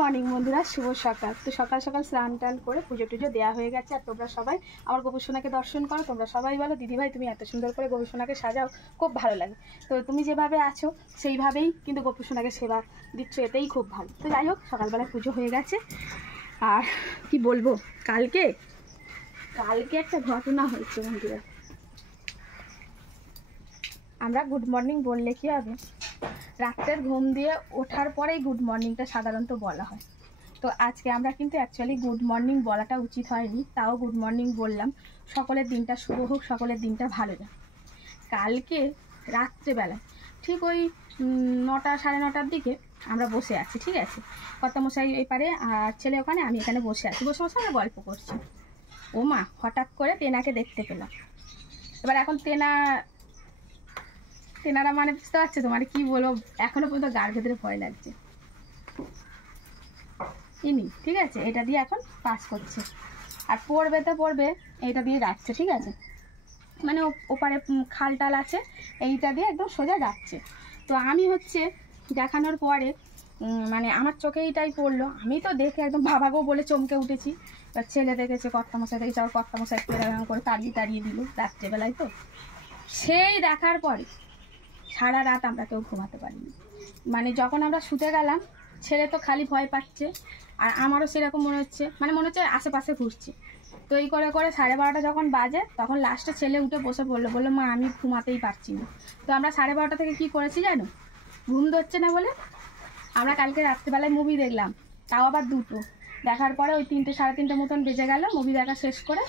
Morning বন্ধুরা, শুভ সকাল। তো সকাল সকাল স্নান টান করে পুজো টুজো দেওয়া হয়ে গেছে। আর তোমরা সবাই আমার গোপুসোনাকে দর্শন করো। তোমরা সবাই বলো দিদিভাই তুমি এত সুন্দর করে গোপুসোনাকে সাজাও, খুব ভালো লাগে। তো তুমি যেভাবে আছো সেইভাবেই কিন্তু গোপুসোনাকে সেবা দিচ্ছ, এতেই খুব ভালো। তো যাই হোক, সকালবেলা পুজো হয়ে গেছে। আর কি বলবো, কালকে একটা ঘটনা হয়েছে বন্ধুরা। আমরা গুড মর্নিং বললে কি হবে, রাত্রের ঘুম দিয়ে ওঠার পরেই গুড মর্নিংটা সাধারণত বলা হয়। তো আজকে আমরা কিন্তু অ্যাকচুয়ালি গুড মর্নিং বলাটা উচিত হয়নি, তাও গুড মর্নিং বললাম। সকলের দিনটা শুভ হোক, সকলের দিনটা ভালো যাক। কালকে রাত্রেবেলায় ঠিক ওই 9টা সাড়ে 9টার দিকে আমরা বসে আছি, ঠিক আছে, কর্তামশাই এই পারে আর ছেলে ওখানে, আমি এখানে বসে আছি। বসে বসে আমরা গল্প করছি। ও মা, হঠাৎ করে তেনাকে দেখতে পেলাম। এবার এখন তেনারা মানে বুঝতে পারছে তো, মানে কি বলবো, এখনো পর্যন্ত গার ভেতরে ভয় লাগছে। ইনি ঠিক আছে, এটা দিয়ে এখন পাস করছে, আর পড়বে তো পড়বে এইটা দিয়ে যাচ্ছে, ঠিক আছে, মানে ওপারে খাল টাল আছে, এইটা দিয়ে একদম সোজা যাচ্ছে। তো আমি হচ্ছে দেখানোর পরে মানে আমার চোখে এইটাই পড়লো। আমি তো দেখে একদম বাবাগো বলে চমকে উঠেছি। এবার ছেলে দেখেছে, কর্তামশাই দেখেছে, আর কর্তামশাই করে তাড়িয়ে দিল রাত্রেবেলায়। তো সেই দেখার পরে সারা রাত আমরা কেউ ঘুমাতে পারিনি। মানে যখন আমরা শুতে গেলাম, ছেলে তো খালি ভয় পাচ্ছে, আর আমারও সেরকম মনে হচ্ছে আশেপাশে ঘুরছে। তো এই করে করে 12:30 যখন বাজে, তখন লাস্টে ছেলে উঠে বসে বললো মা আমি ঘুমাতেই পারছি না। তো আমরা 12:30 থেকে কি করেছি জানো, ঘুম ধরছে না বলে আমরা কালকে রাত্রিবেলায় মুভি দেখলাম, তাও আবার দুটো। দেখার পরে ওই 3টে সাড়ে 3টে মতন বেজে গেল। মুভি দেখা শেষ করে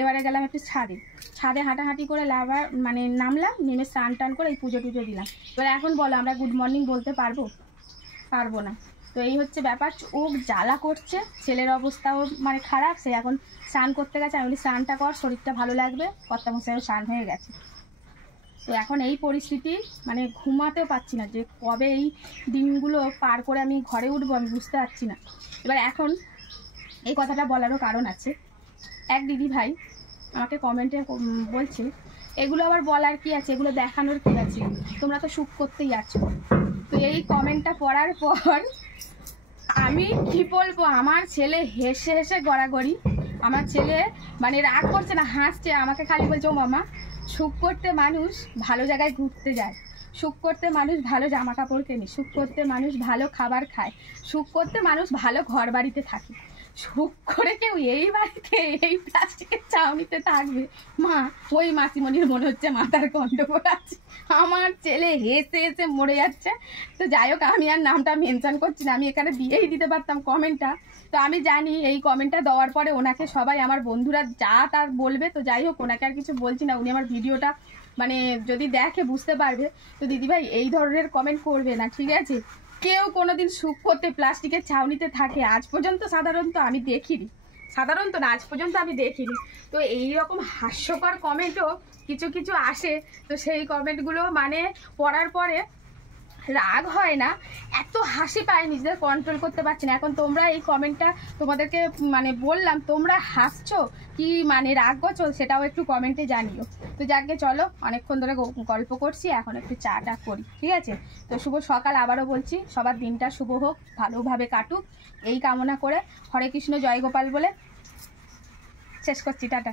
এবারে গেলাম একটু ছাদে হাঁটাহাঁটি করে নামলাম, নেমে স্নান টান করে এই পুজো টুজো দিলাম। এবার এখন বলো, আমরা গুড মর্নিং বলতে পারবো না। তো এই হচ্ছে ব্যাপার। ও জ্বালা করছে, ছেলের অবস্থাও মানে খারাপ। সে এখন স্নান করতে গেছে, আমি বলি স্নানটা কর, শরীরটা ভালো লাগবে। কর্তামশাইও স্নান হয়ে গেছে। তো এখন এই পরিস্থিতি, মানে ঘুমাতেও পারছি না, যে কবে এই দিনগুলো পার করে আমি ঘরে উঠবো আমি বুঝতে পারছি না। এবার এখন এই কথাটা বলারও কারণ আছে। এক দিদি ভাই আমাকে কমেন্টে বলছে, এগুলো আবার বলার কি আছে, এগুলো দেখানোর কি আছে, তোমরা তো সুখ করতেই আছো। তো এই কমেন্টটা পড়ার পর আমি কি বলবো, আমার ছেলে হেসে হেসে গড়াগড়ি। আমার ছেলে মানে রাগ করছে না, হাসছে, আমাকে খালি বলছে ও মামা, সুখ করতে মানুষ ভালো জায়গায় ঘুরতে যায়, সুখ করতে মানুষ ভালো জামা কাপড় কেনে, সুখ করতে মানুষ ভালো খাবার খায়, সুখ করতে মানুষ ভালো ঘর বাড়িতে থাকে। সুখ করে কেউ এই বাড়িতে এই প্লাস্টিকের চাউনিতে থাকবে? মা, ওই মাসিমণির মনে হচ্ছে মাথার গন্ডগোল আছে। আমার ছেলে হেসে হেসে মরে যাচ্ছে। তো যাই হোক, আমি আর নামটা মেনশন করছি না, আমি এখানে দিয়েই দিতে পারতাম কমেন্টটা। তো আমি জানি এই কমেন্টটা দেওয়ার পরে ওনাকে সবাই আমার বন্ধুরা যা তার বলবে। তো যাই হোক, ওনাকে আর কিছু বলছি না, উনি আমার ভিডিওটা মানে যদি দেখে বুঝতে পারবে। তো দিদিভাই এই ধরনের কমেন্ট করবে না, ঠিক আছে? কেউ কোনোদিন সুখ করতে প্লাস্টিকের ছাউনিতে থাকে আজ পর্যন্ত সাধারণত আমি দেখিনি, আজ পর্যন্ত আমি দেখিনি। তো এই রকম হাস্যকর কমেন্টও কিছু কিছু আসে। তো সেই কমেন্টগুলো মানে পড়ার পরে রাগ হয় না, এত হাসি পায়, নিজেদের কন্ট্রোল করতে পারছি না। এখন তোমরা এই কমেন্টটা তোমাদেরকে মানে বললাম, তোমরা হাসছো কি মানে রাগ করছো সেটাও একটু কমেন্টে জানিও। তো যাকে চলো, অনেকক্ষণ ধরে গল্প করছি, এখন একটু চাটা করি, ঠিক আছে? তো শুভ সকাল, আবারও বলছি, সবার দিনটা শুভ হোক, ভালোভাবে কাটুক, এই কামনা করে হরে কৃষ্ণ জয় গোপাল বলে শেষ করছি। টাটা।